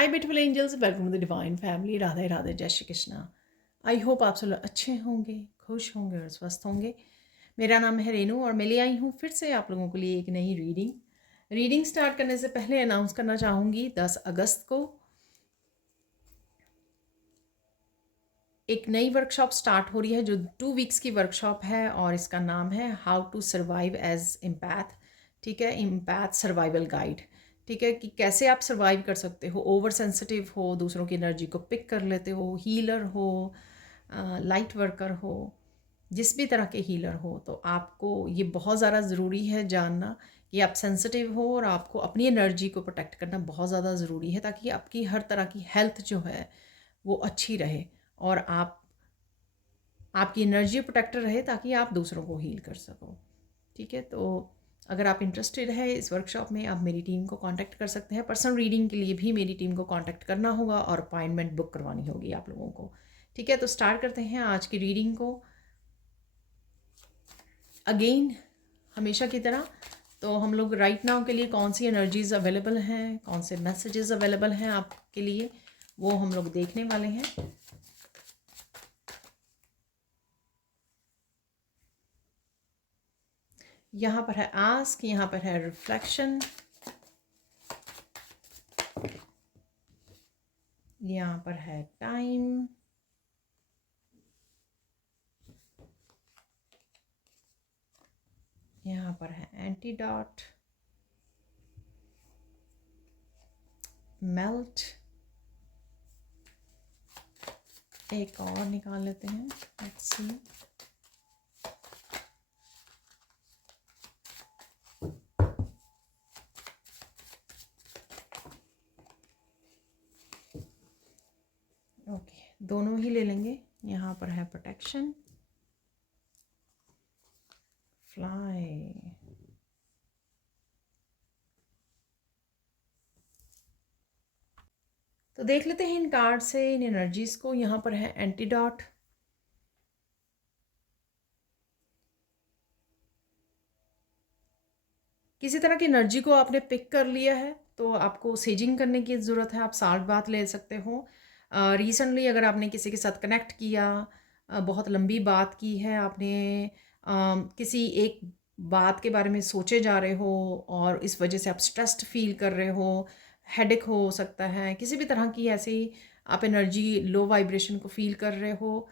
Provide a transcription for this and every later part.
Hi beautiful angels, welcome to the divine family. Radhe Radhe, जय Shri Krishna. I hope आप सब लोग अच्छे होंगे, खुश होंगे और स्वस्थ होंगे। मेरा नाम है रेनू और मैं ले आई हूँ फिर से आप लोगों के लिए एक नई रीडिंग स्टार्ट करने से पहले अनाउंस करना चाहूँगी 10 अगस्त को एक नई वर्कशॉप स्टार्ट हो रही है जो 2 वीक्स की वर्कशॉप है और इसका नाम है how to survive as empath. ठीक है, एम्पैथ सर्वाइवल गाइड। ठीक है, कि कैसे आप सर्वाइव कर सकते हो, ओवर सेंसिटिव हो, दूसरों की एनर्जी को पिक कर लेते हो, हीलर हो, लाइट वर्कर हो, जिस भी तरह के हीलर हो, तो आपको ये बहुत ज़्यादा ज़रूरी है जानना कि आप सेंसिटिव हो और आपको अपनी एनर्जी को प्रोटेक्ट करना बहुत ज़्यादा ज़रूरी है ताकि आपकी हर तरह की हेल्थ जो है वो अच्छी रहे और आपकी एनर्जी प्रोटेक्टर रहे ताकि आप दूसरों को हील कर सको। ठीक है, तो अगर आप इंटरेस्टेड है इस वर्कशॉप में, आप मेरी टीम को कांटेक्ट कर सकते हैं। पर्सनल रीडिंग के लिए भी मेरी टीम को कांटेक्ट करना होगा और अपॉइंटमेंट बुक करवानी होगी आप लोगों को। ठीक है, तो स्टार्ट करते हैं आज की रीडिंग को। अगेन हमेशा की तरह, तो हम लोग राइट नाउ के लिए कौन सी एनर्जीज अवेलेबल हैं, कौन से मैसेजेस अवेलेबल हैं आपके लिए, वो हम लोग देखने वाले हैं। यहाँ पर है आस्क, यहाँ पर है रिफ्लेक्शन, यहाँ पर है टाइम, यहाँ पर है एंटीडॉट, मेल्ट, एक और निकाल लेते हैं, लेट्स सी। ओके, दोनों ही ले लेंगे। यहाँ पर है प्रोटेक्शन, फ्लाई, तो देख लेते हैं इन कार्ड से इन एनर्जीज को। यहाँ पर है एंटीडॉट, किसी तरह की एनर्जी को आपने पिक कर लिया है तो आपको सेजिंग करने की ज़रूरत है। आप साल्ट बाथ ले सकते हो। रिसेंटली अगर आपने किसी के साथ कनेक्ट किया, बहुत लंबी बात की है आपने, किसी एक बात के बारे में सोचे जा रहे हो और इस वजह से आप स्ट्रेस्ड फील कर रहे हो, हेडेक हो सकता है, किसी भी तरह की ऐसी आप एनर्जी लो वाइब्रेशन को फील कर रहे हो,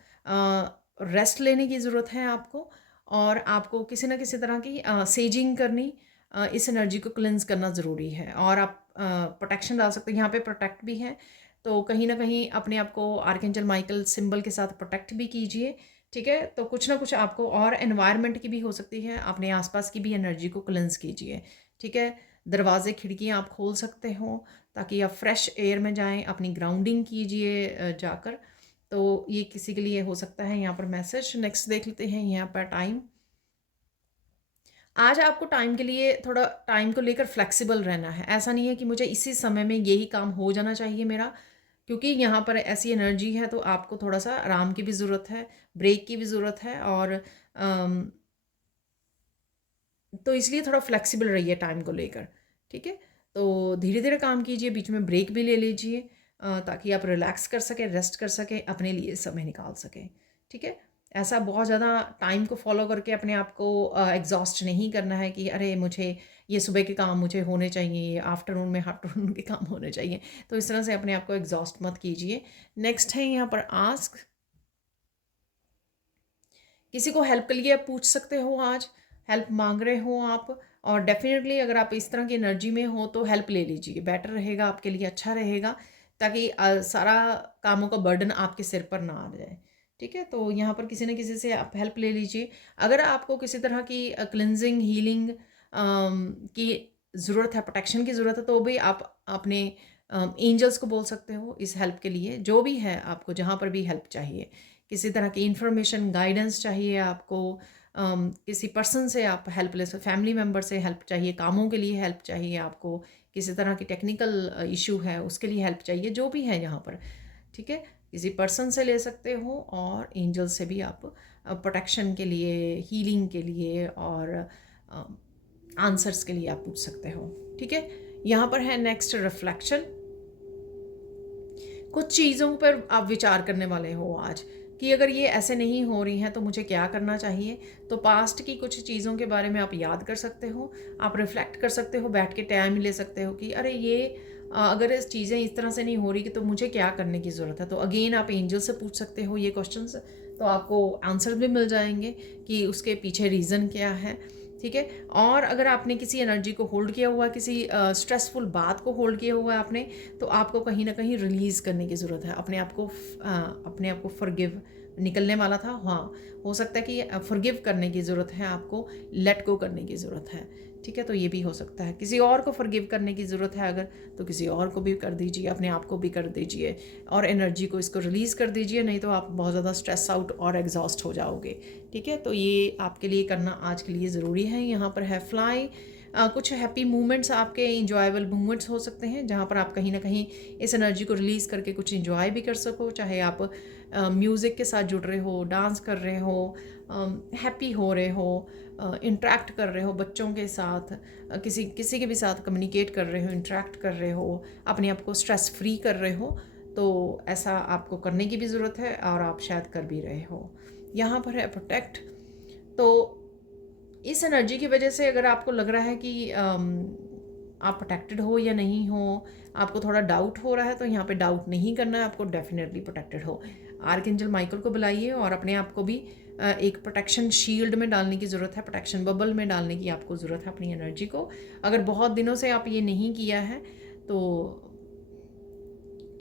रेस्ट लेने की ज़रूरत है आपको और आपको किसी ना किसी तरह की सेजिंग करनी, इस एनर्जी को क्लेंस करना ज़रूरी है। और आप प्रोटेक्शन डाल सकते हैं, यहाँ पे प्रोटेक्ट भी है, तो कहीं ना कहीं अपने आप को आर्कएंजल माइकल सिंबल के साथ प्रोटेक्ट भी कीजिए। ठीक है, तो कुछ ना कुछ आपको, और एनवायरनमेंट की भी हो सकती है, अपने आसपास की भी एनर्जी को क्लेंस कीजिए। ठीक है, दरवाजे खिड़कियाँ आप खोल सकते हो ताकि आप फ्रेश एयर में जाएं, अपनी ग्राउंडिंग कीजिए जाकर। तो ये किसी के लिए हो सकता है यहाँ पर मैसेज। नेक्स्ट देख लेते हैं यहाँ पर टाइम। आज आपको टाइम के लिए थोड़ा टाइम को लेकर फ्लेक्सिबल रहना है। ऐसा नहीं है कि मुझे इसी समय में यही काम हो जाना चाहिए मेरा, क्योंकि यहाँ पर ऐसी एनर्जी है तो आपको थोड़ा सा आराम की भी ज़रूरत है, ब्रेक की भी ज़रूरत है, और तो इसलिए थोड़ा फ्लेक्सिबल रहिए टाइम को लेकर। ठीक है, तो धीरे धीरे काम कीजिए, बीच में ब्रेक भी ले लीजिए ताकि आप रिलैक्स कर सकें, रेस्ट कर सकें, अपने लिए समय निकाल सकें। ठीक है, ऐसा बहुत ज़्यादा टाइम को फॉलो करके अपने आप को एग्जॉस्ट नहीं करना है कि अरे मुझे ये सुबह के काम मुझे होने चाहिए, ये आफ्टरनून में आफ्टरनून के काम होने चाहिए। तो इस तरह से अपने आप को एग्जॉस्ट मत कीजिए। नेक्स्ट है यहाँ पर आस्क, किसी को हेल्प के लिए आप पूछ सकते हो, आज हेल्प मांग रहे हो आप, और डेफिनेटली अगर आप इस तरह की एनर्जी में हो तो हेल्प ले लीजिए, बेटर रहेगा आपके लिए, अच्छा रहेगा, ताकि सारा कामों का बर्डन आपके सिर पर ना आ जाए। ठीक है, तो यहाँ पर किसी न किसी से आप हेल्प ले लीजिए। अगर आपको किसी तरह की क्लिनजिंग हीलिंग की ज़रूरत है, प्रोटेक्शन की ज़रूरत है, तो भी आप अपने एंजल्स को बोल सकते हो इस हेल्प के लिए। जो भी है आपको जहाँ पर भी हेल्प चाहिए, किसी तरह की इंफॉर्मेशन गाइडेंस चाहिए आपको, किसी पर्सन से आप हेल्प ले सकते, फैमिली मेम्बर से हेल्प चाहिए, कामों के लिए हेल्प चाहिए आपको, किसी तरह की टेक्निकल इशू है उसके लिए हेल्प चाहिए, जो भी है यहाँ पर। ठीक है, किसी पर्सन से ले सकते हो और एंजल से भी आप प्रोटेक्शन के लिए, हीलिंग के लिए और आंसर्स के लिए आप पूछ सकते हो। ठीक है, यहाँ पर है नेक्स्ट रिफ्लेक्शन, कुछ चीज़ों पर आप विचार करने वाले हो आज कि अगर ये ऐसे नहीं हो रही हैं तो मुझे क्या करना चाहिए। तो पास्ट की कुछ चीज़ों के बारे में आप याद कर सकते हो, आप रिफ्लेक्ट कर सकते हो, बैठ के टाइम ले सकते हो कि अरे ये अगर इस चीज़ें इस तरह से नहीं हो रही कि तो मुझे क्या करने की ज़रूरत है। तो अगेन आप एंजल से पूछ सकते हो ये क्वेश्चंस, तो आपको आंसर भी मिल जाएंगे कि उसके पीछे रीज़न क्या है। ठीक है। और अगर आपने किसी एनर्जी को होल्ड किया हुआ, किसी स्ट्रेसफुल बात को होल्ड किया हुआ है आपने, तो आपको कहीं ना कहीं रिलीज़ करने की ज़रूरत है अपने आप को फॉरगिव निकलने वाला था। हाँ, हो सकता है कि फॉरगिव करने की ज़रूरत है आपको, लेट गो करने की ज़रूरत है। ठीक है, तो ये भी हो सकता है। किसी और को फॉरगिव करने की ज़रूरत है अगर, तो किसी और को भी कर दीजिए, अपने आप को भी कर दीजिए और एनर्जी को इसको रिलीज़ कर दीजिए, नहीं तो आप बहुत ज़्यादा स्ट्रेस आउट और एग्जॉस्ट हो जाओगे। ठीक है, तो ये आपके लिए करना आज के लिए ज़रूरी है। यहाँ पर है फ्लाई। कुछ हैप्पी मोमेंट्स, आपके इंजॉयबल मोमेंट्स हो सकते हैं जहाँ पर आप कहीं ना कहीं इस एनर्जी को रिलीज़ करके कुछ इंजॉय भी कर सको, चाहे आप म्यूज़िक के साथ जुड़ रहे हो, डांस कर रहे हो, हैप्पी हो रहे हो, इंटरेक्ट कर रहे हो बच्चों के साथ, किसी किसी के भी साथ कम्युनिकेट कर रहे हो, इंटरेक्ट कर रहे हो, अपने आप को स्ट्रेस फ्री कर रहे हो। तो ऐसा आपको करने की भी ज़रूरत है और आप शायद कर भी रहे हो। यहाँ पर है प्रोटेक्ट। तो इस एनर्जी की वजह से अगर आपको लग रहा है कि आप प्रोटेक्टेड हो या नहीं हो, आपको थोड़ा डाउट हो रहा है, तो यहाँ पे डाउट नहीं करना है, आपको डेफिनेटली प्रोटेक्टेड हो। आर्कएंजल माइकल को बुलाइए और अपने आप को भी एक प्रोटेक्शन शील्ड में डालने की ज़रूरत है, प्रोटेक्शन बबल में डालने की आपको ज़रूरत है अपनी एनर्जी को। अगर बहुत दिनों से आप ये नहीं किया है तो,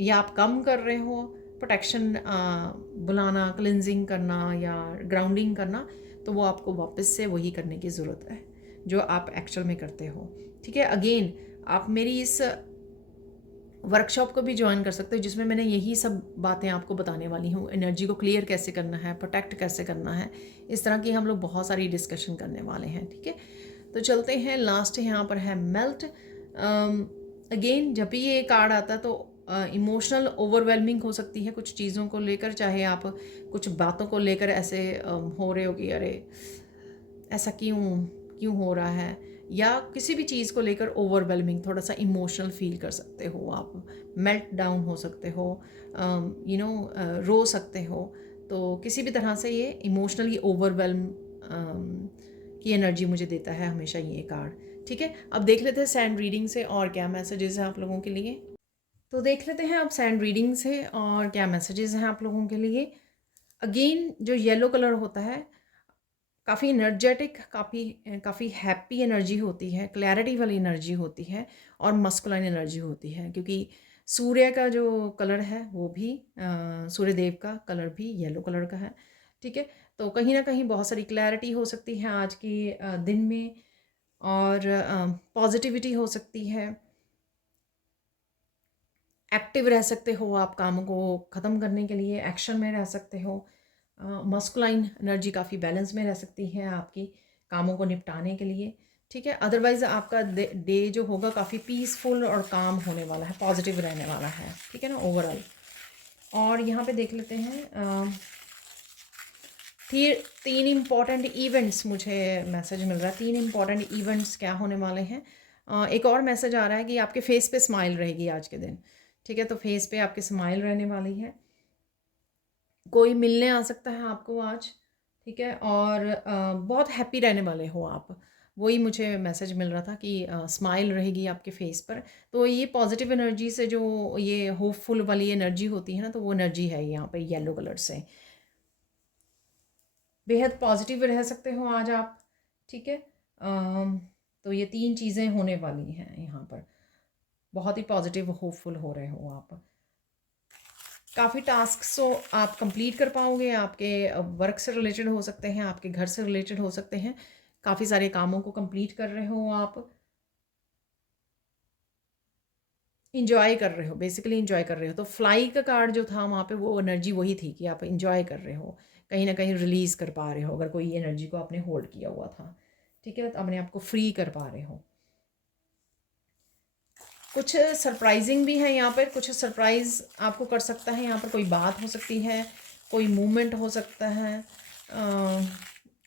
या आप कम कर रहे हो प्रोटेक्शन बुलाना, क्लिनजिंग करना या ग्राउंडिंग करना, तो वो आपको वापस से वही करने की ज़रूरत है जो आप एक्चुअल में करते हो। ठीक है, अगेन आप मेरी इस वर्कशॉप को भी ज्वाइन कर सकते हो जिसमें मैंने यही सब बातें आपको बताने वाली हूँ। एनर्जी को क्लियर कैसे करना है, प्रोटेक्ट कैसे करना है, इस तरह की हम लोग बहुत सारी डिस्कशन करने वाले हैं। ठीक है, तो चलते हैं। लास्ट यहाँ पर है मेल्ट। अगेन जब भी ये कार्ड आता है तो इमोशनल ओवरवेलमिंग हो सकती है कुछ चीज़ों को लेकर, चाहे आप कुछ बातों को लेकर ऐसे हो रहे हो कि अरे ऐसा क्यों क्यों हो रहा है, या किसी भी चीज़ को लेकर ओवरवेलमिंग, थोड़ा सा इमोशनल फील कर सकते हो आप, मेल्ट डाउन हो सकते हो, रो सकते हो। तो किसी भी तरह से ये इमोशनली ओवरवेलम की एनर्जी मुझे देता है हमेशा ये कार्ड। ठीक है, अब देख लेते हैं सैंड रीडिंग से और क्या मैसेजेस हैं आप लोगों के लिए। तो देख लेते हैं अब सैंड रीडिंग से और क्या मैसेजेस हैं आप लोगों के लिए। अगेन जो येलो कलर होता है काफ़ी एनर्जेटिक, काफ़ी हैप्पी एनर्जी होती है, क्लैरिटी वाली एनर्जी होती है और मस्कुलाइन एनर्जी होती है, क्योंकि सूर्य का जो कलर है वो भी सूर्य देव का कलर भी येलो कलर का है। ठीक है, तो कहीं ना कहीं बहुत सारी क्लैरिटी हो सकती है आज के दिन में, और पॉजिटिविटी हो सकती है, एक्टिव रह सकते हो, आप कामों को ख़त्म करने के लिए एक्शन में रह सकते हो। मस्कुलाइन एनर्जी काफ़ी बैलेंस में रह सकती है आपकी कामों को निपटाने के लिए। ठीक है, अदरवाइज़ आपका डे जो होगा काफ़ी पीसफुल और काम होने वाला है, पॉजिटिव रहने वाला है। ठीक है ना, ओवरऑल। और यहाँ पे देख लेते हैं तीन इम्पॉर्टेंट इवेंट्स मुझे मैसेज मिल रहा है। 3 इम्पॉर्टेंट इवेंट्स क्या होने वाले हैं। एक और मैसेज आ रहा है कि आपके फेस पे स्माइल रहेगी आज के दिन। ठीक है, तो फेस पे आपके स्माइल रहने वाली है, कोई मिलने आ सकता है आपको आज। ठीक है, और बहुत हैप्पी रहने वाले हो आप, वही मुझे मैसेज मिल रहा था कि स्माइल रहेगी आपके फेस पर। तो ये पॉजिटिव एनर्जी से, जो ये होपफुल वाली एनर्जी होती है ना, तो वो एनर्जी है यहाँ पे येलो कलर से। बेहद पॉजिटिव रह सकते हो आज आप। ठीक है, तो ये 3 चीज़ें होने वाली हैं यहाँ पर। बहुत ही पॉजिटिव होपफुल हो रहे हो आप। काफ़ी टास्क्स तो आप कंप्लीट कर पाओगे, आपके वर्क से रिलेटेड हो सकते हैं, आपके घर से रिलेटेड हो सकते हैं। काफ़ी सारे कामों को कंप्लीट कर रहे हो आप, इंजॉय कर रहे हो, बेसिकली इंजॉय कर रहे हो। तो फ्लाई का कार्ड जो था वहाँ पे, वो एनर्जी वही थी कि आप इंजॉय कर रहे हो, कहीं ना कहीं रिलीज़ कर पा रहे हो अगर कोई एनर्जी को आपने होल्ड किया हुआ था। ठीक है, तो अपने आप को फ्री कर पा रहे हो। कुछ सरप्राइजिंग भी है यहाँ पर, कुछ सरप्राइज़ आपको कर सकता है यहाँ पर, कोई बात हो सकती है, कोई मूवमेंट हो सकता है,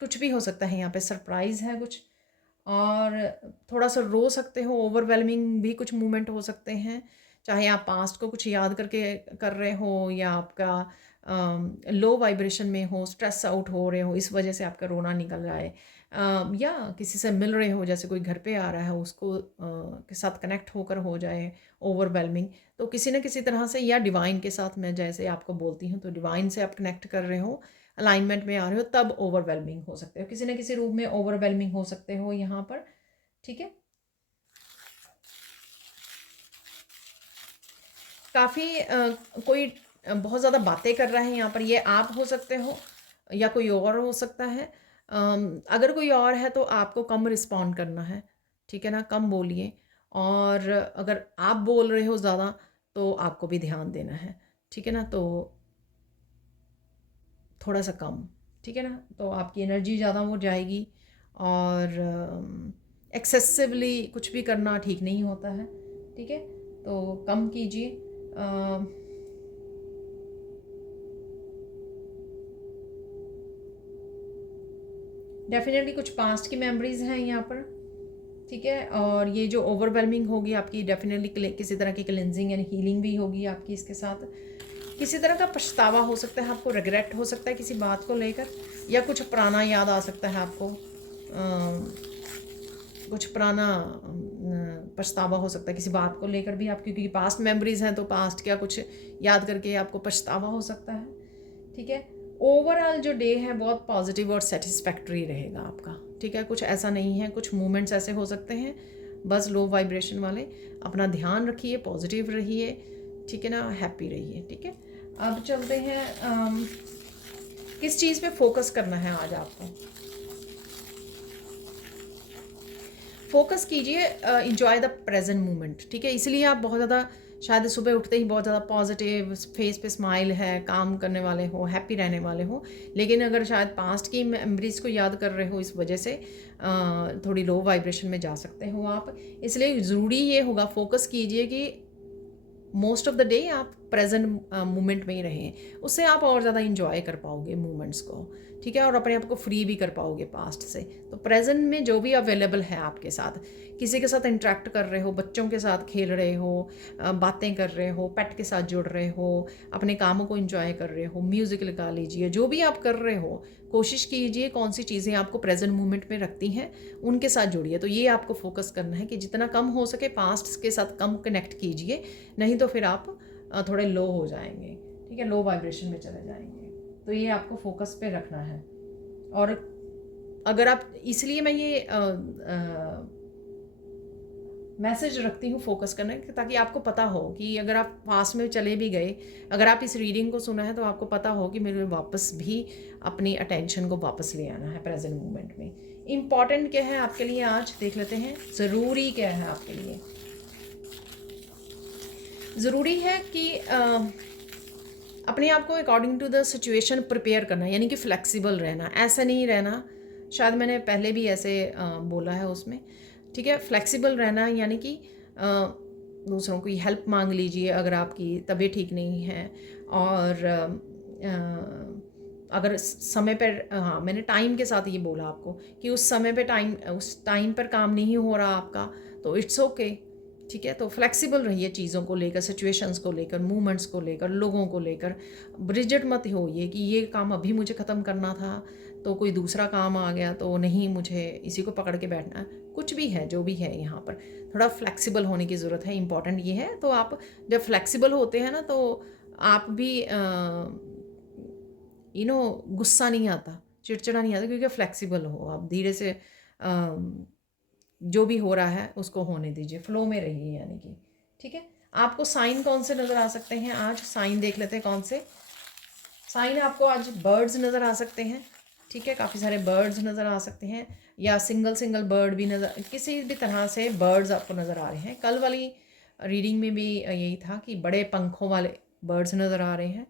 कुछ भी हो सकता है यहाँ पे, सरप्राइज़ है कुछ। और थोड़ा सा रो सकते हो, ओवरवेलमिंग भी कुछ मूवमेंट हो सकते हैं। चाहे आप पास्ट को कुछ याद करके कर रहे हो, या आपका लो वाइब्रेशन में हो, स्ट्रेस आउट हो रहे हो, इस वजह से आपका रोना निकल रहा है, या किसी से मिल रहे हो, जैसे कोई घर पे आ रहा है, उसको के साथ कनेक्ट होकर हो जाए ओवरवेलमिंग, तो किसी न किसी तरह से, या डिवाइन के साथ मैं जैसे आपको बोलती हूँ, तो डिवाइन से आप कनेक्ट कर रहे हो, अलाइनमेंट में आ रहे हो, तब ओवरवेलमिंग हो सकते हो, किसी न किसी रूप में ओवरवेलमिंग हो सकते हो यहाँ पर। ठीक है, काफ़ी कोई बहुत ज़्यादा बातें कर रहा है यहाँ पर, ये आप हो सकते हो या कोई और हो सकता है। अगर कोई और है तो आपको कम रिस्पॉन्ड करना है, ठीक है ना, कम बोलिए। और अगर आप बोल रहे हो ज़्यादा तो आपको भी ध्यान देना है, ठीक है ना, तो थोड़ा सा कम, ठीक है ना, तो आपकी एनर्जी ज़्यादा हो जाएगी। और एक्सेसिवली कुछ भी करना ठीक नहीं होता है, ठीक है, तो कम कीजिए। डेफिनेटली कुछ पास्ट की मेमोरीज हैं यहाँ पर, ठीक है, और ये जो ओवरवेलमिंग होगी आपकी, डेफिनेटली किसी तरह की क्लेंजिंग एंड हीलिंग भी होगी आपकी इसके साथ। किसी तरह का पछतावा हो सकता है आपको, रिग्रेट हो सकता है किसी बात को लेकर, या कुछ पुराना याद आ सकता है आपको, कुछ पुराना पछतावा हो सकता है किसी बात को लेकर भी आप, क्योंकि पास्ट मेमोरीज हैं तो पास्ट क्या कुछ याद करके आपको पछतावा हो सकता है, ठीक है। ओवरऑल जो डे है बहुत पॉजिटिव और सेटिस्फैक्ट्री रहेगा आपका, ठीक है, कुछ ऐसा नहीं है, कुछ मोमेंट्स ऐसे हो सकते हैं बस लो वाइब्रेशन वाले। अपना ध्यान रखिए, पॉजिटिव रहिए, ठीक है ना, हैप्पी रहिए, ठीक है। अब चलते हैं, किस चीज़ पे फोकस करना है आज आपको, फोकस कीजिए, इंजॉय द प्रेजेंट मोमेंट, ठीक है। इसलिए आप बहुत ज़्यादा शायद सुबह उठते ही बहुत ज़्यादा पॉजिटिव, फेस पे स्माइल है, काम करने वाले हो, हैप्पी रहने वाले हो, लेकिन अगर शायद पास्ट की मेमोरीज को याद कर रहे हो, इस वजह से थोड़ी लो वाइब्रेशन में जा सकते हो आप। इसलिए ज़रूरी ये होगा, फोकस कीजिए कि मोस्ट ऑफ द डे आप प्रेजेंट मोमेंट में ही रहें, उससे आप और ज़्यादा इंजॉय कर पाओगे मोमेंट्स को, ठीक है, और अपने आप को फ्री भी कर पाओगे पास्ट से। तो प्रेजेंट में जो भी अवेलेबल है आपके साथ, किसी के साथ इंटरेक्ट कर रहे हो, बच्चों के साथ खेल रहे हो, बातें कर रहे हो, पेट के साथ जुड़ रहे हो, अपने कामों को इंजॉय कर रहे हो, म्यूज़िक लगा लीजिए, जो भी आप कर रहे हो कोशिश कीजिए कौन सी चीज़ें आपको प्रेजेंट मोमेंट में रखती हैं उनके साथ जुड़िए। तो ये आपको फोकस करना है कि जितना कम हो सके पास्ट के साथ कम कनेक्ट कीजिए, नहीं तो फिर आप थोड़े लो हो जाएंगे, ठीक है, लो वाइब्रेशन में चले जाएंगे। तो ये आपको फोकस पे रखना है। और अगर आप, इसलिए मैं ये मैसेज रखती हूँ फोकस करने, ताकि आपको पता हो कि अगर आप पास में चले भी गए, अगर आप इस रीडिंग को सुना है तो आपको पता हो कि मेरे वापस भी अपनी अटेंशन को वापस ले आना है प्रेजेंट मोमेंट में। इम्पॉर्टेंट क्या है आपके लिए आज देख लेते हैं, ज़रूरी क्या है आपके लिए। ज़रूरी है कि अपने आप को according to the situation prepare करना, यानी कि फ्लेक्सिबल रहना, ऐसा नहीं रहना, शायद मैंने पहले भी ऐसे बोला है उसमें, ठीक है, फ्लेक्सिबल रहना, यानी कि दूसरों की हेल्प मांग लीजिए अगर आपकी तबीयत ठीक नहीं है। और अगर समय पर, हाँ मैंने टाइम के साथ ये बोला आपको कि उस समय पे उस टाइम पर काम नहीं हो रहा आपका, तो इट्स ओके, ठीक है। तो फ्लेक्सिबल रहिए चीज़ों को लेकर, सिचुएशंस को लेकर, मूवमेंट्स को लेकर, लोगों को लेकर। रिजिड मत होइए कि ये काम अभी मुझे ख़त्म करना था तो कोई दूसरा काम आ गया तो नहीं, मुझे इसी को पकड़ के बैठना है। कुछ भी है, जो भी है, यहाँ पर थोड़ा फ्लेक्सिबल होने की ज़रूरत है, इंपॉर्टेंट ये है। तो आप जब फ्लेक्सिबल होते हैं ना, तो आप भी गुस्सा नहीं आता, चिड़चिड़ा नहीं आता, क्योंकि फ्लेक्सिबल हो आप, धीरे से जो भी हो रहा है उसको होने दीजिए, फ्लो में रहिए, यानी कि, ठीक है। आपको साइन कौन से नज़र आ सकते हैं आज, साइन देख लेते हैं कौन से साइन आपको आज। बर्ड्स नज़र आ सकते हैं, ठीक है, काफ़ी सारे बर्ड्स नज़र आ सकते हैं, या सिंगल सिंगल बर्ड भी नज़र, किसी भी तरह से बर्ड्स आपको नज़र आ रहे हैं। कल वाली रीडिंग में भी यही था कि बड़े पंखों वाले बर्ड्स नज़र आ रहे हैं,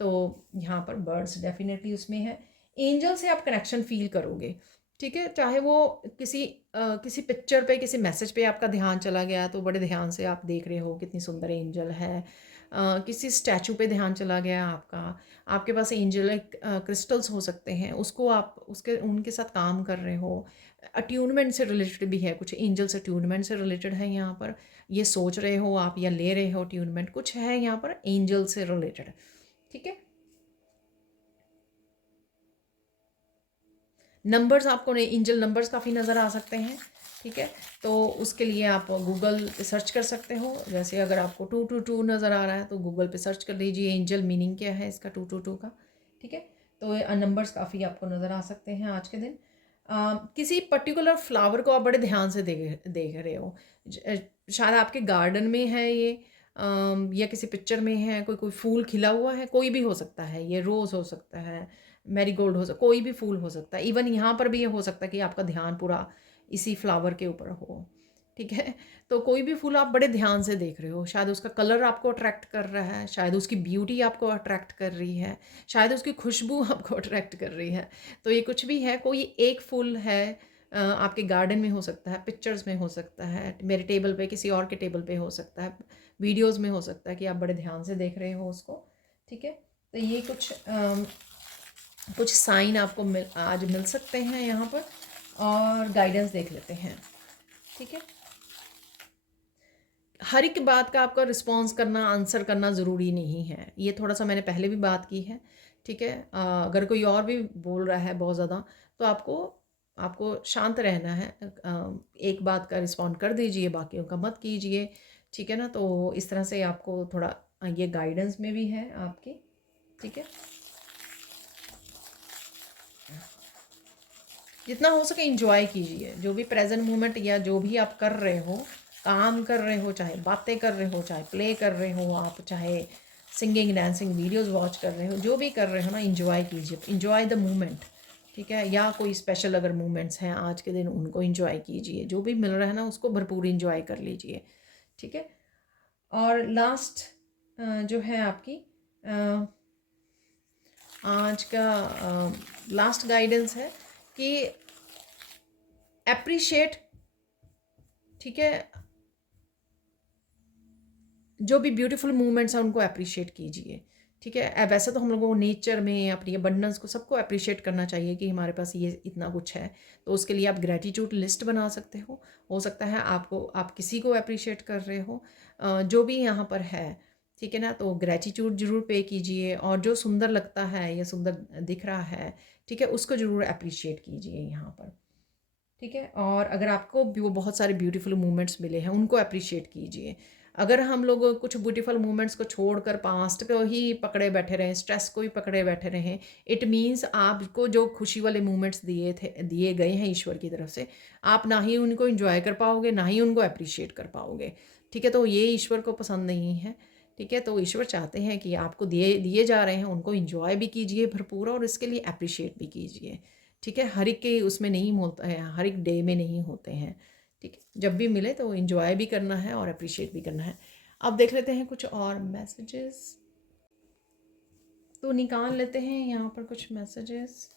तो यहाँ पर बर्ड्स डेफिनेटली उसमें है। एंजल से आप कनेक्शन फील करोगे, ठीक है, चाहे वो किसी पिक्चर पे, किसी मैसेज पे आपका ध्यान चला गया तो बड़े ध्यान से आप देख रहे हो कितनी सुंदर एंजल है, किसी स्टैचू पे ध्यान चला गया आपका, आपके पास एंजेलिक क्रिस्टल्स हो सकते हैं, उसको आप उसके उनके साथ काम कर रहे हो। अट्यूनमेंट से रिलेटेड भी है, कुछ एंजल्स अट्यूनमेंट से रिलेटेड है यहाँ पर, ये सोच रहे हो आप या ले रहे हो अट्यूनमेंट, कुछ है यहाँ पर एंजल से रिलेटेड। ठीक है, नंबर्स आपको एंजल नंबर्स काफ़ी नज़र आ सकते हैं। ठीक है, तो उसके लिए आप गूगल पे सर्च कर सकते हो। जैसे अगर आपको 222 नज़र आ रहा है तो गूगल पे सर्च कर लीजिए एंजल मीनिंग क्या है इसका 222 का। ठीक है, तो नंबर्स काफ़ी आपको नज़र आ सकते हैं आज के दिन। किसी पर्टिकुलर फ्लावर को आप बड़े ध्यान से देख देख रहे हो, शायद आपके गार्डन में है ये, या किसी पिक्चर में है, कोई कोई फूल खिला हुआ है, कोई भी हो सकता है, ये रोज़ हो सकता है, मैरीगोल्ड हो सकता, कोई भी फूल हो सकता है। इवन यहाँ पर भी ये हो सकता है कि आपका ध्यान पूरा इसी फ्लावर के ऊपर हो। ठीक है, तो कोई भी फूल आप बड़े ध्यान से देख रहे हो, शायद उसका कलर आपको अट्रैक्ट कर रहा है, शायद उसकी ब्यूटी आपको अट्रैक्ट कर रही है, शायद उसकी खुशबू आपको अट्रैक्ट कर रही है। तो ये कुछ भी है, कोई एक फूल है, आपके गार्डन में हो सकता है, पिक्चर्स में हो सकता है, मेरे टेबल पे, किसी और के टेबल पे हो सकता है, वीडियोज़ में हो सकता है कि आप बड़े ध्यान से देख रहे हो उसको। ठीक है, तो ये कुछ साइन आपको आज मिल सकते हैं यहाँ पर, और गाइडेंस देख लेते हैं। ठीक है, हर एक बात का आपका रिस्पॉन्स करना, आंसर करना ज़रूरी नहीं है, ये थोड़ा सा मैंने पहले भी बात की है। ठीक है, अगर कोई और भी बोल रहा है बहुत ज़्यादा, तो आपको आपको शांत रहना है। एक बात का रिस्पॉन्ड कर दीजिए, बाकियों का मत कीजिए। ठीक है ना, तो इस तरह से आपको थोड़ा ये गाइडेंस में भी है आपकी। ठीक है, जितना हो सके इंजॉय कीजिए, जो भी प्रेजेंट मोमेंट या जो भी आप कर रहे हो, काम कर रहे हो, चाहे बातें कर रहे हो, चाहे प्ले कर रहे हो आप, चाहे सिंगिंग डांसिंग वीडियोस वॉच कर रहे हो, जो भी कर रहे हो ना, इंजॉय कीजिए, इंजॉय द मोमेंट। ठीक है, या कोई स्पेशल अगर मोमेंट्स हैं आज के दिन, उनको इंजॉय कीजिए, जो भी मिल रहा है ना उसको भरपूर इंजॉय कर लीजिए। ठीक है, और लास्ट जो है आपकी आज का लास्ट गाइडेंस है कि एप्रिशिएट, ठीक है, जो भी ब्यूटीफुल मूवमेंट्स हैं उनको अप्रिशिएट कीजिए। ठीक है, वैसे तो हम लोगों को नेचर में अपनी अबंडेंस को सबको अप्रिशिएट करना चाहिए कि हमारे पास ये इतना कुछ है, तो उसके लिए आप ग्रैटिट्यूड लिस्ट बना सकते हो सकता है आपको, आप किसी को अप्रिशिएट कर रहे हो, जो भी यहाँ पर है। ठीक है ना, तो ग्रैटिट्यूड ज़रूर पे कीजिए, और जो सुंदर लगता है या सुंदर दिख रहा है, ठीक है, उसको ज़रूर अप्रिशिएट कीजिए यहाँ पर। ठीक है, और अगर आपको भी वो बहुत सारे ब्यूटीफुल मोमेंट्स मिले हैं उनको अप्रिशिएट कीजिए। अगर हम लोग कुछ ब्यूटीफुल मोमेंट्स को छोड़कर पास्ट को ही पकड़े बैठे रहें, स्ट्रेस को ही पकड़े बैठे रहें, इट मीन्स आपको जो खुशी वाले मोमेंट्स दिए गए हैं ईश्वर की तरफ से, आप ना ही उनको इंजॉय कर पाओगे, ना ही उनको अप्रिशिएट कर पाओगे। ठीक है, तो ये ईश्वर को पसंद नहीं है। ठीक है, तो ईश्वर चाहते हैं कि आपको दिए दिए जा रहे हैं उनको इंजॉय भी कीजिए भरपूर, और इसके लिए अप्रिशिएट भी कीजिए। ठीक है, हर एक के उसमें नहीं होता है, हर एक डे में नहीं होते हैं। ठीक है, जब भी मिले तो इन्जॉय भी करना है और अप्रिशिएट भी करना है। अब देख लेते हैं कुछ और मैसेजेस, तो निकाल लेते हैं यहाँ पर कुछ मैसेजेस।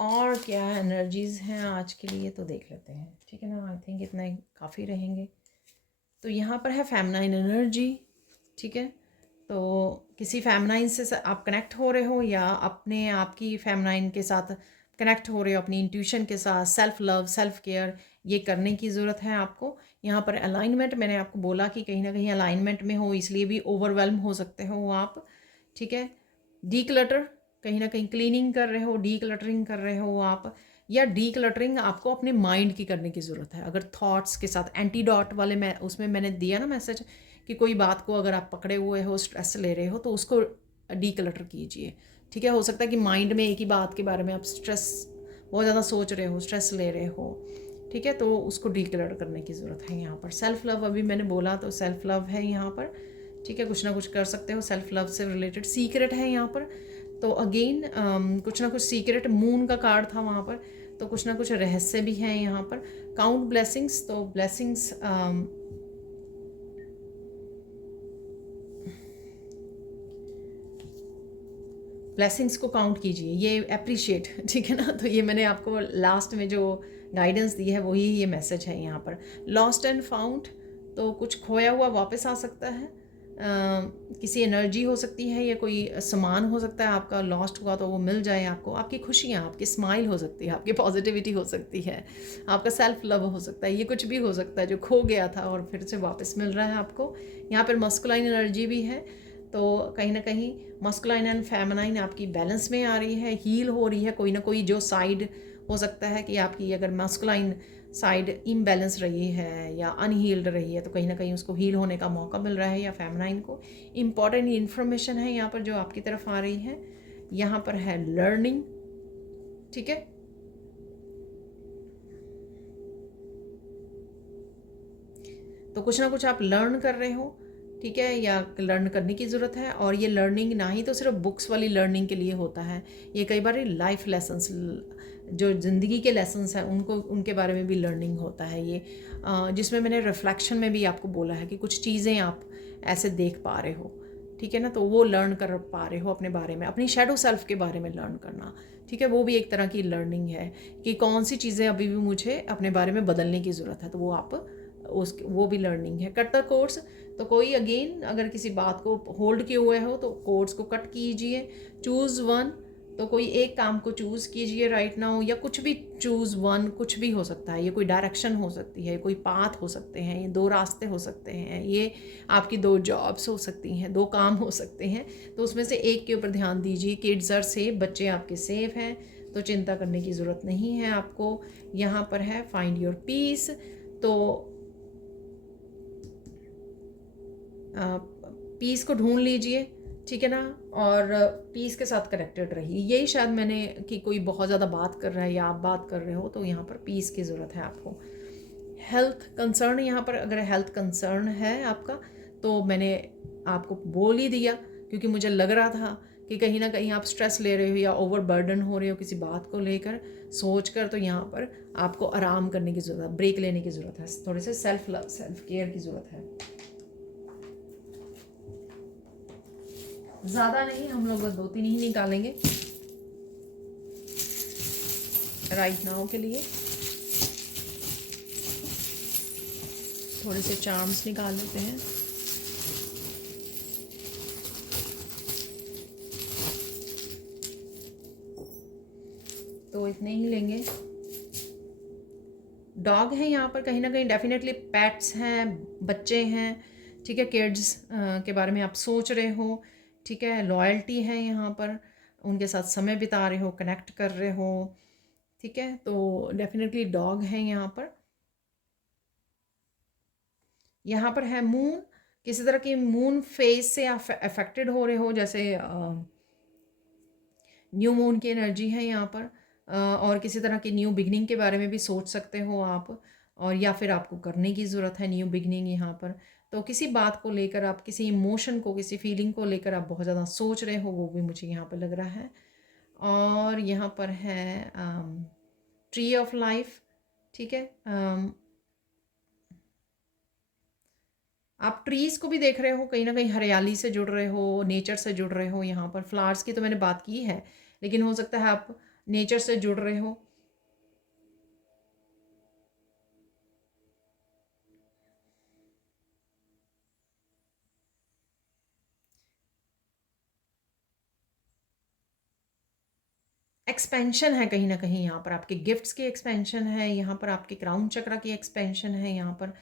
और क्या एनर्जीज़ हैं आज के लिए, तो देख लेते हैं। ठीक है ना, आई थिंक इतना ही काफ़ी रहेंगे। तो यहाँ पर है फेमनाइन एनर्जी। ठीक है, तो किसी फेमनाइन से आप कनेक्ट हो रहे हो, या अपने आप की फेमनाइन के साथ कनेक्ट हो रहे हो, अपनी इंट्यूशन के साथ। सेल्फ लव, सेल्फ केयर ये करने की ज़रूरत है आपको। यहाँ पर अलाइनमेंट, मैंने आपको बोला कि कहीं ना कहीं अलाइनमेंट में हो, इसलिए भी ओवरवेल्म हो सकते हो आप। ठीक है, डी क्लटर, कहीं ना कहीं क्लीनिंग कर रहे हो, डी क्लटरिंग कर रहे हो आप, या डी क्लटरिंग आपको अपने माइंड की करने की ज़रूरत है। अगर थॉट्स के साथ एंटीडॉट वाले मैं उसमें मैंने दिया ना मैसेज कि कोई बात को अगर आप पकड़े हुए हो, स्ट्रेस ले रहे हो, तो उसको डी क्लटर कीजिए। ठीक है, हो सकता है कि माइंड में एक ही बात के बारे में आप स्ट्रेस बहुत ज़्यादा सोच रहे हो, स्ट्रेस ले रहे हो। ठीक है, तो उसको डी क्लटर करने की ज़रूरत है यहाँ पर। सेल्फ लव अभी मैंने बोला, तो सेल्फ लव है यहाँ पर। ठीक है, कुछ ना कुछ कर सकते हो सेल्फ लव से रिलेटेड। सीक्रेट है यहाँ पर, तो अगेन कुछ ना कुछ सीक्रेट, मून का कार्ड था वहाँ पर, तो कुछ ना कुछ रहस्य भी हैं यहाँ पर। काउंट ब्लेसिंग्स, तो ब्लेसिंग्स ब्लेसिंग्स को काउंट कीजिए, ये अप्रिशिएट, ठीक है ना। तो ये मैंने आपको लास्ट में जो गाइडेंस दी है वही ये मैसेज है यहाँ पर। लॉस्ट एंड फाउंड, तो कुछ खोया हुआ वापस आ सकता है। किसी एनर्जी हो सकती है या कोई सामान हो सकता है आपका लॉस्ट हुआ तो वो मिल जाए आपको। आपकी खुशियाँ, आपकी स्माइल हो सकती है, आपकी पॉजिटिविटी हो सकती है, आपका सेल्फ लव हो सकता है, ये कुछ भी हो सकता है जो खो गया था और फिर से वापस मिल रहा है आपको। यहाँ पर मस्कुलाइन एनर्जी भी है, तो कहीं ना कहीं मस्कुलाइन एंड फेमिनाइन आपकी बैलेंस में आ रही है, हील हो रही है। कोई ना कोई जो साइड हो सकता है कि आपकी अगर मस्कुलाइन साइड इम्बैलेंस रही है या अनहील्ड रही है तो कहीं ना कहीं उसको हील होने का मौका मिल रहा है, या फेमिनाइन को। इम्पॉर्टेंट इन्फॉर्मेशन है यहाँ पर जो आपकी तरफ आ रही है। यहाँ पर है लर्निंग, ठीक है। तो कुछ ना कुछ आप लर्न कर रहे हो, ठीक है, या लर्न करने की ज़रूरत है। और ये लर्निंग ना ही तो सिर्फ बुक्स वाली लर्निंग के लिए होता है, ये कई बार लाइफ लेसन्स, जो ज़िंदगी के लेसन्स हैं उनको, उनके बारे में भी लर्निंग होता है ये। जिसमें मैंने रिफ्लेक्शन में भी आपको बोला है कि कुछ चीज़ें आप ऐसे देख पा रहे हो, ठीक है ना, तो वो लर्न कर पा रहे हो अपने बारे में, अपनी शेडो सेल्फ के बारे में लर्न करना, ठीक है। वो भी एक तरह की लर्निंग है कि कौन सी चीज़ें अभी भी मुझे अपने बारे में बदलने की ज़रूरत है, तो वो आप वो भी लर्निंग है। कट द कोर्स, तो कोई अगेन अगर किसी बात को होल्ड किए हुए हो तो कोर्स को कट कीजिए। चूज़ वन, तो कोई एक काम को चूज़ कीजिए राइट नाउ, या कुछ भी चूज़ वन, कुछ भी हो सकता है। ये कोई डायरेक्शन हो सकती है, कोई पाथ हो सकते हैं, ये 2 रास्ते हो सकते हैं, ये आपकी 2 जॉब्स हो सकती हैं, 2 काम हो सकते हैं। तो उसमें से एक के ऊपर ध्यान दीजिए। किड्स आर सेफ, बच्चे आपके सेफ हैं, तो चिंता करने की ज़रूरत नहीं है आपको। यहाँ पर है फाइंड योर पीस, तो पीस को ढूंढ लीजिए, ठीक है ना, और पीस के साथ कनेक्टेड रहिए। यही शायद मैंने कि कोई बहुत ज़्यादा बात कर रहा है या आप बात कर रहे हो, तो यहाँ पर पीस की ज़रूरत है आपको। हेल्थ कंसर्न, यहाँ पर अगर हेल्थ कंसर्न है आपका तो मैंने आपको बोल ही दिया, क्योंकि मुझे लग रहा था कि कहीं ना कहीं आप स्ट्रेस ले रहे हो या ओवर बर्डन हो रहे हो किसी बात को लेकर सोच कर, तो यहाँ पर आपको आराम करने की ज़रूरत है, ब्रेक लेने की ज़रूरत है, थोड़े से सेल्फ लव, सेल्फ केयर की ज़रूरत है। ज़्यादा नहीं, हम लोग 2-3 ही निकालेंगे राइट नाउ के लिए। थोड़े से चार्म्स निकाल लेते हैं। तो इतने ही लेंगे। डॉग है यहाँ पर कहीं ना कहीं, डेफिनेटली पेट्स हैं, बच्चे हैं, ठीक है, किड्स के बारे में आप सोच रहे हो, ठीक है। लॉयल्टी है यहाँ पर, उनके साथ समय बिता रहे हो, कनेक्ट कर रहे हो, ठीक है। तो डेफिनेटली डॉग है यहाँ पर। यहाँ पर है मून, किसी तरह की मून फेज से आप अफेक्टेड हो रहे हो, जैसे न्यू मून की एनर्जी है यहाँ पर। और किसी तरह की न्यू बिगनिंग के बारे में भी सोच सकते हो आप, और या फिर आपको करने की ज़रूरत है न्यू बिगनिंग यहाँ पर। तो किसी बात को लेकर आप, किसी इमोशन को, किसी फीलिंग को लेकर आप बहुत ज़्यादा सोच रहे हो, वो भी मुझे यहाँ पर लग रहा है। और यहाँ पर है ट्री ऑफ लाइफ, ठीक है। आप ट्रीज़ को भी देख रहे हो, कहीं ना कहीं हरियाली से जुड़ रहे हो, नेचर से जुड़ रहे हो। यहाँ पर फ्लावर्स की तो मैंने बात की है, लेकिन हो सकता है आप नेचर से जुड़ रहे हो। एक्सपेंशन है कहीं ना कहीं, यहाँ पर आपके गिफ्ट्स की एक्सपेंशन है, यहाँ पर आपके क्राउन चक्रा की एक्सपेंशन है, यहाँ पर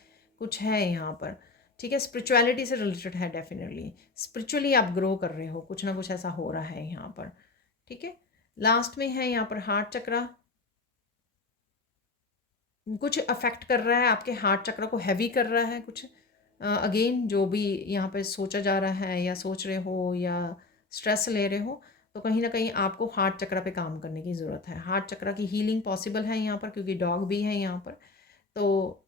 कुछ है यहाँ पर, ठीक है। स्पिरिचुअलिटी से रिलेटेड है, डेफिनेटली स्पिरिचुअली आप ग्रो कर रहे हो, कुछ ना कुछ ऐसा हो रहा है यहाँ पर, ठीक है। लास्ट में है यहाँ पर हार्ट चक्रा, कुछ अफेक्ट कर रहा है आपके हार्ट चक्र को, हैवी कर रहा है कुछ। अगेन जो भी यहाँ पे सोचा जा रहा है या सोच रहे हो या स्ट्रेस ले रहे हो, तो कहीं ना कहीं आपको हार्ट चक्र पे काम करने की ज़रूरत है। हार्ट चक्र की हीलिंग पॉसिबल है यहाँ पर, क्योंकि डॉग भी है यहाँ पर, तो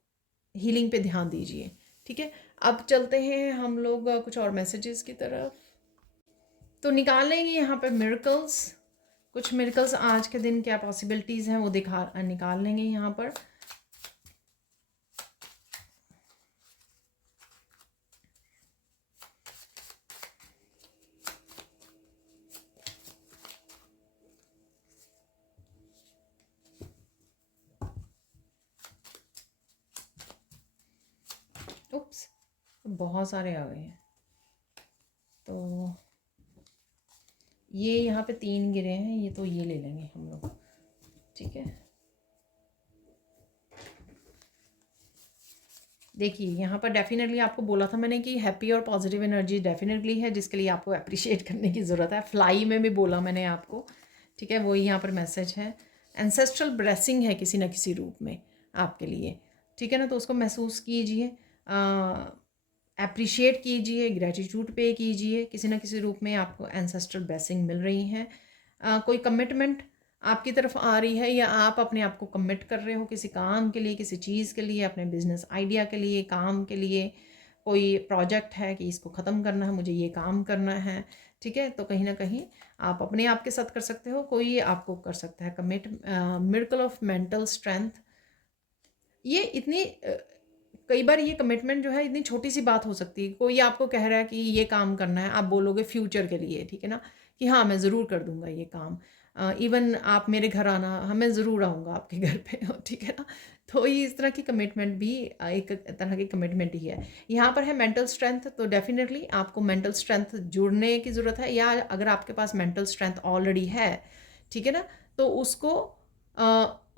हीलिंग पे ध्यान दीजिए, ठीक है। अब चलते हैं हम लोग कुछ और मैसेजेस की तरफ। तो निकाल लेंगे यहाँ पर मिरेकल्स, कुछ मिरेकल्स आज के दिन क्या पॉसिबिलिटीज़ हैं वो निकाल लेंगे यहाँ पर। उप्स, बहुत सारे आ गए हैं। तो ये यहाँ पे 3 गिरे हैं, ये तो ये ले लेंगे हम लोग, ठीक है। देखिए यहाँ पर डेफिनेटली आपको बोला था मैंने कि हैप्पी और पॉजिटिव एनर्जी डेफिनेटली है, जिसके लिए आपको अप्रिशिएट करने की ज़रूरत है। फ्लाई में भी बोला मैंने आपको, ठीक है, वही यहाँ पर मैसेज है। एंसेस्ट्रल ब्लेसिंग है किसी न किसी रूप में आपके लिए, ठीक है ना। तो उसको महसूस कीजिए, अप्रिशिएट कीजिए, ग्रेटिट्यूड पे कीजिए। किसी न किसी रूप में आपको एंसेस्ट्रल ब्लेसिंग मिल रही है। कोई कमिटमेंट आपकी तरफ आ रही है, या आप अपने आप को कमिट कर रहे हो किसी काम के लिए, किसी चीज़ के लिए, अपने बिजनेस आइडिया के लिए, काम के लिए। कोई प्रोजेक्ट है कि इसको ख़त्म करना है, मुझे ये काम करना है, ठीक है। तो कहीं ना कहीं आप अपने आप के साथ कर सकते हो, कोई आपको कर सकता है commit. Miracle of mental strength, ये इतनी कई बार ये कमिटमेंट जो है इतनी छोटी सी बात हो सकती है। कोई आपको कह रहा है कि ये काम करना है, आप बोलोगे फ्यूचर के लिए, ठीक है ना, कि हाँ मैं ज़रूर कर दूंगा ये काम। इवन आप मेरे घर आना, हाँ मैं ज़रूर आऊँगा आपके घर पे, ठीक है ना। तो ये इस तरह की कमिटमेंट भी एक तरह की कमिटमेंट ही है। यहाँ पर है मेंटल स्ट्रेंथ, तो डेफिनेटली आपको मेंटल स्ट्रेंथ जुड़ने की ज़रूरत है, या अगर आपके पास मेंटल स्ट्रेंथ ऑलरेडी है, ठीक है ना, तो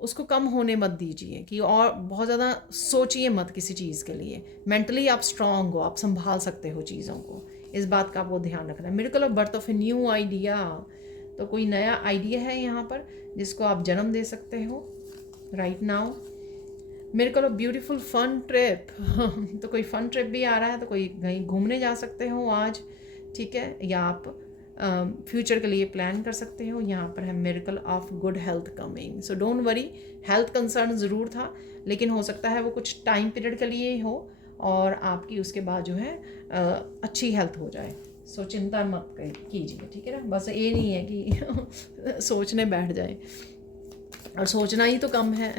उसको कम होने मत दीजिए, कि और बहुत ज़्यादा सोचिए मत किसी चीज़ के लिए। मेंटली आप स्ट्रांग हो, आप संभाल सकते हो चीज़ों को, इस बात का आपको ध्यान रखना है। Miracle of birth of a new idea, तो कोई नया आइडिया है यहाँ पर जिसको आप जन्म दे सकते हो right now. Miracle of beautiful fun trip, तो कोई फन ट्रिप भी आ रहा है, तो कोई कहीं घूमने जा सकते हो आज, ठीक है, या आप फ्यूचर के लिए प्लान कर सकते हो। यहाँ पर है miracle of good health coming, so don't worry. Health concern ज़रूर था, लेकिन हो सकता है वो कुछ टाइम पीरियड के लिए हो, और आपकी उसके बाद जो है अच्छी हेल्थ हो जाए। सो चिंता मत कीजिए, ठीक है ना। बस ये नहीं है कि सोचने बैठ जाए, और सोचना ही तो कम है।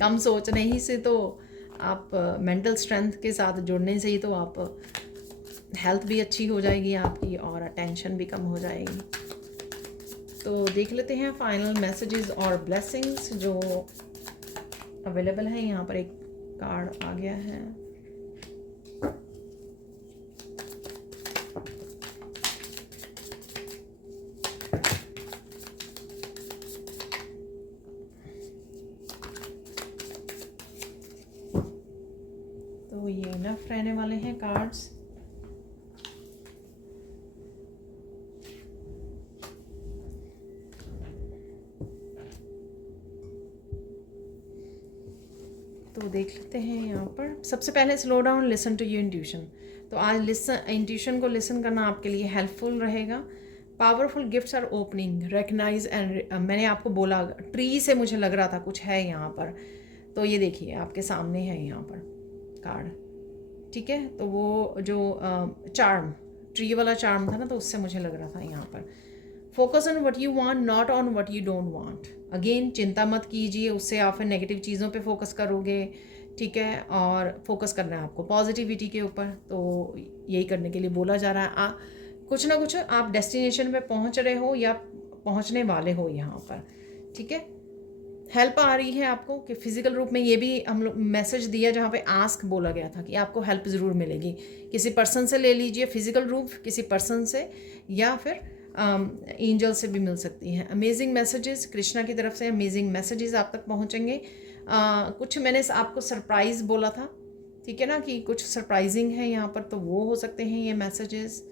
कम सोचने ही से तो आप मेंटल स्ट्रेंथ के साथ जुड़ने से ही तो आप हेल्थ भी अच्छी हो जाएगी आपकी, और टेंशन भी कम हो जाएगी। तो देख लेते हैं फाइनल मैसेजेस और ब्लेसिंग्स जो अवेलेबल है। यहाँ पर एक कार्ड आ गया है, तो ये इनफ रहने वाले हैं कार्ड्स। तो देख लेते हैं यहाँ पर। सबसे पहले slow down, listen to your intuition. तो आज इंट्यूशन को लिसन करना आपके लिए हेल्पफुल रहेगा। Powerful gifts are opening, recognize and, मैंने आपको बोला ट्री से मुझे लग रहा था कुछ है यहाँ पर, तो ये देखिए आपके सामने है यहाँ पर कार्ड, ठीक है। तो वो जो चार्म, ट्री वाला चार्म था ना, तो उससे मुझे लग रहा था यहाँ पर। Focus on what you want, not on what you don't want. Again चिंता मत कीजिए, उससे आप फिर नेगेटिव चीज़ों पे फोकस करोगे, ठीक है। और फोकस करना है आपको पॉजिटिविटी के ऊपर, तो यही करने के लिए बोला जा रहा है। कुछ ना कुछ आप डेस्टिनेशन पे पहुंच रहे हो या पहुंचने वाले हो यहाँ पर, ठीक है। हेल्प आ रही है आपको कि फिजिकल रूप में, ये भी हम लोग मैसेज दिया जहाँ पे आस्क बोला गया था कि आपको हेल्प ज़रूर मिलेगी। किसी पर्सन से ले लीजिए फिजिकल रूप, किसी पर्सन से, या फिर एंजल से भी मिल सकती हैं। अमेजिंग मैसेजेस कृष्णा की तरफ से, अमेजिंग मैसेजेस आप तक पहुँचेंगे। कुछ मैंने आपको सरप्राइज़ बोला था, ठीक है ना, कि कुछ सरप्राइजिंग है यहाँ पर, तो वो हो सकते हैं ये मैसेजेस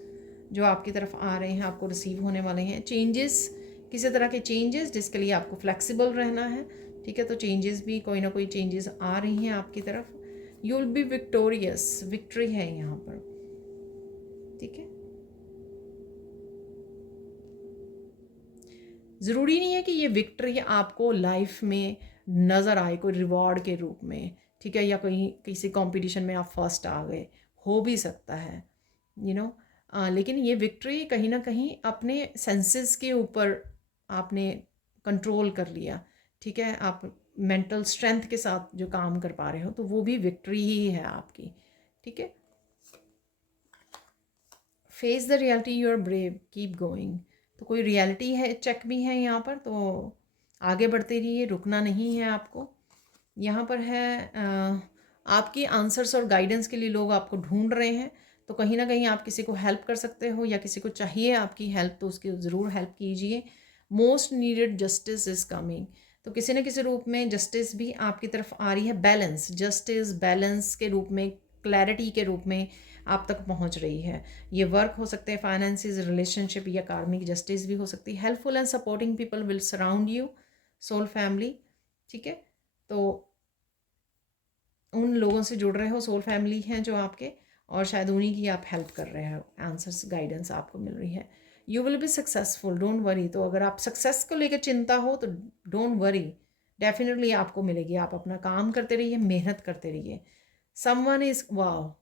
जो आपकी तरफ आ रहे हैं, आपको रिसीव होने वाले हैं। चेंजेस, किसी तरह के चेंजेस जिसके लिए आपको फ्लेक्सिबल रहना है, ठीक है। तो चेंजेस भी, कोई ना कोई चेंजेस आ रही हैं आपकी तरफ। You will be victorious, victory है यहाँ पर, ठीक है। ज़रूरी नहीं है कि ये विक्ट्री आपको लाइफ में नज़र आए कोई रिवॉर्ड के रूप में, ठीक है, या कहीं किसी कंपटीशन में आप फर्स्ट आ गए, हो भी सकता है, यू नो। लेकिन ये विक्ट्री कहीं ना कहीं अपने सेंसेस के ऊपर आपने कंट्रोल कर लिया, ठीक है, आप मेंटल स्ट्रेंथ के साथ जो काम कर पा रहे हो, तो वो भी विक्ट्री ही है आपकी, ठीक है। Face the reality, you are brave, keep going. तो कोई रियलिटी है चेक भी है यहाँ पर, तो आगे बढ़ते रहिए, रुकना नहीं है आपको। यहाँ पर है आपकी आंसर्स और गाइडेंस के लिए लोग आपको ढूंढ रहे हैं, तो कहीं ना कहीं आप किसी को हेल्प कर सकते हो या किसी को चाहिए आपकी हेल्प, तो उसकी ज़रूर हेल्प कीजिए। Most needed justice is coming, तो किसी न किसी रूप में जस्टिस भी आपकी तरफ आ रही है। बैलेंस, जस्टिस बैलेंस के रूप में, क्लैरिटी के रूप में आप तक पहुंच रही है। ये वर्क हो सकते हैं, फाइनेंसिस, रिलेशनशिप या कार्मिक जस्टिस भी हो सकती है। Helpful and supporting people will surround you, soul family, ठीक है। तो उन लोगों से जुड़ रहे हो, सोल फैमिली हैं जो आपके, और शायद उन्हीं की आप हेल्प कर रहे हो, आंसर्स गाइडेंस आपको मिल रही है। You will be successful, don't worry. तो अगर आप सक्सेस को लेकर चिंता हो तो डोंट वरी, डेफिनेटली आपको मिलेगी। आप अपना काम करते रहिए, मेहनत करते रहिए। Someone is wow,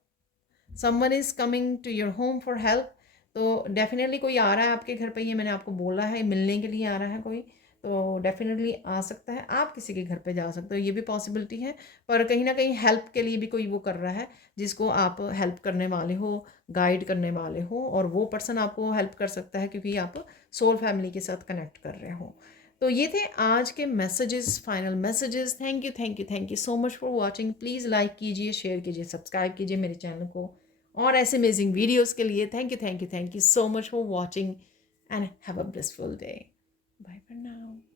someone is coming to your home for help, तो डेफिनेटली कोई आ रहा है आपके घर पे, ये मैंने आपको बोला है, मिलने के लिए आ रहा है कोई, तो डेफिनेटली आ सकता है। आप किसी के घर पे जा सकते हो, ये भी पॉसिबिलिटी है। पर कहीं ना कहीं हेल्प के लिए भी कोई वो कर रहा है जिसको आप हेल्प करने वाले हो, गाइड करने वाले हो, और वो पर्सन आपको हेल्प कर सकता है क्योंकि आप सोल फैमिली के साथ कनेक्ट कर रहे हो। तो ये थे आज के messages, final messages. Thank you, thank you, thank you so much for watching. Please like कीजिए, शेयर कीजिए, सब्सक्राइब कीजिए मेरे चैनल को, और ऐसे अमेजिंग वीडियोस के लिए। Thank you, thank you, thank you so much for watching and have a blissful day. Bye for now.